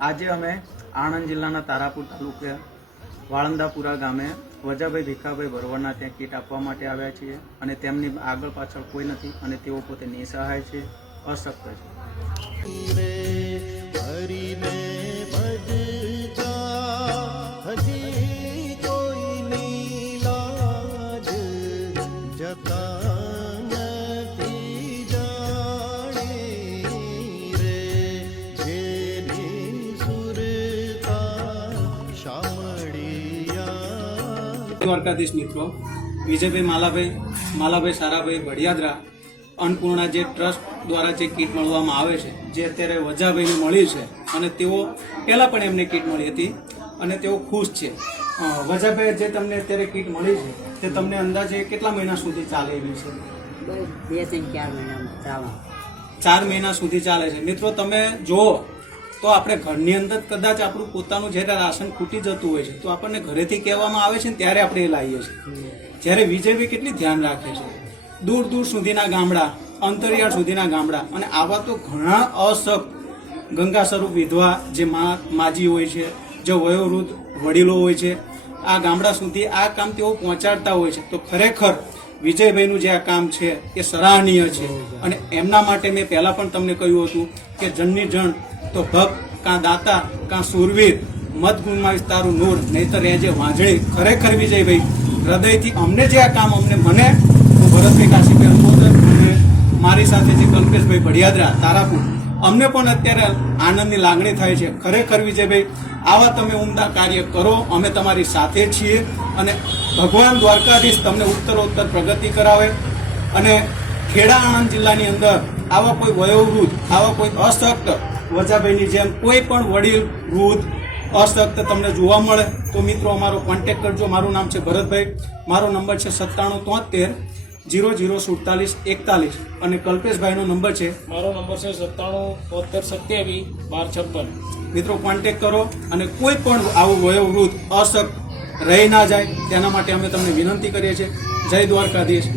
આજે અમે આણંદ જિલ્લાના તારાપુર તાલુકે વાળંદાપુરા ગામે વજાભાઈ ભીખાભાઈ ભરવાડના ત્યાં કીટ આપવા માટે આવ્યા છીએ અને તેમની આગળ પાછળ કોઈ નથી અને તેઓ પોતે નિસહાય છે, અશક્ત છે. દ્વારકાધીશ મિત્રો, વિજયભાઈ માલાભાઈ સારાભાઈ ભડિયાદરા અન્નપૂર્ણા જે ટ્રસ્ટ દ્વારા જે કીટ મળવામાં આવે છે, જે અત્યારે વજાભાઈને મળી છે અને તેઓ પહેલાં પણ એમને કીટ મળી હતી અને તેઓ ખુશ છે. વજાભાઈ જે તમને અત્યારે કીટ મળી છે તે તમને અંદાજે કેટલા મહિના સુધી ચાલે એવી છે? 2-4 મહિના 4 મહિના સુધી ચાલે છે. મિત્રો તમે જુઓ તો આપણે ઘરની અંદર કદાચ આપણું પોતાનું જ્યારે રાશન ખૂટી જતું હોય છે તો આપણને ઘરેથી કહેવામાં આવે છે ને ત્યારે આપણે એ લાવીએ છીએ. જ્યારે વિજયભાઈ કેટલી ધ્યાન રાખે છે, દૂર દૂર સુધીના ગામડા, અંતરિયાળ સુધીના ગામડા અને આવા તો ઘણા અશક્ત ગંગા સ્વરૂપ વિધવા જે માજી હોય છે, જે વયોવૃદ્ધ વડીલો હોય છે, આ ગામડા સુધી આ કામ તેઓ પહોંચાડતા હોય છે. તો ખરેખર વિજયભાઈનું જે આ કામ છે એ સરાહનીય છે અને એમના માટે મેં પહેલાં પણ તમને કહ્યું હતું કે જનની જણ તો ભક્ત કાં દાતા કાં સુરવીર, મત ગુણમાં તારું નૂર નહીતર એ જે વાંજળી. ખરેખર વિજયભાઈ હૃદયથી અમને જે આ કામ મને હું ભરતભાઈ કાશીભાઈ અંબોદર અને મારી સાથે જે કલ્પેશભાઈ ભડિયાદરા તારાપુર, અમને પણ અત્યારે આનંદની લાગણી થાય છે. ખરેખર વિજયભાઈ આવા તમે ઉમદા કાર્ય કરો, અમે તમારી સાથે છીએ અને ભગવાન દ્વારકાધીશ તમને ઉત્તરોત્તર પ્રગતિ કરાવે અને ખેડા આણંદ જિલ્લાની અંદર આવા કોઈ વયોવૃદ્ધ, આવા કોઈ અશક્ત વજાભાઈની જેમ કોઈ પણ વડીલ, વૃદ્ધ, અશક્ત તમને જોવા મળે તો મિત્રો અમારો કોન્ટેક્ટ કરજો. મારું નામ છે ભરતભાઈ, મારો નંબર છે 9773004741 અને કલ્પેશભાઈનો નંબર છે, મારો નંબર છે 9773271256. મિત્રો કોન્ટેક્ટ કરો અને કોઈ પણ આવું વયોવૃદ્ધ અશક્ત રહી ના જાય તેના માટે અમે તમને વિનંતી કરીએ છીએ. જય દ્વારકાધીશ.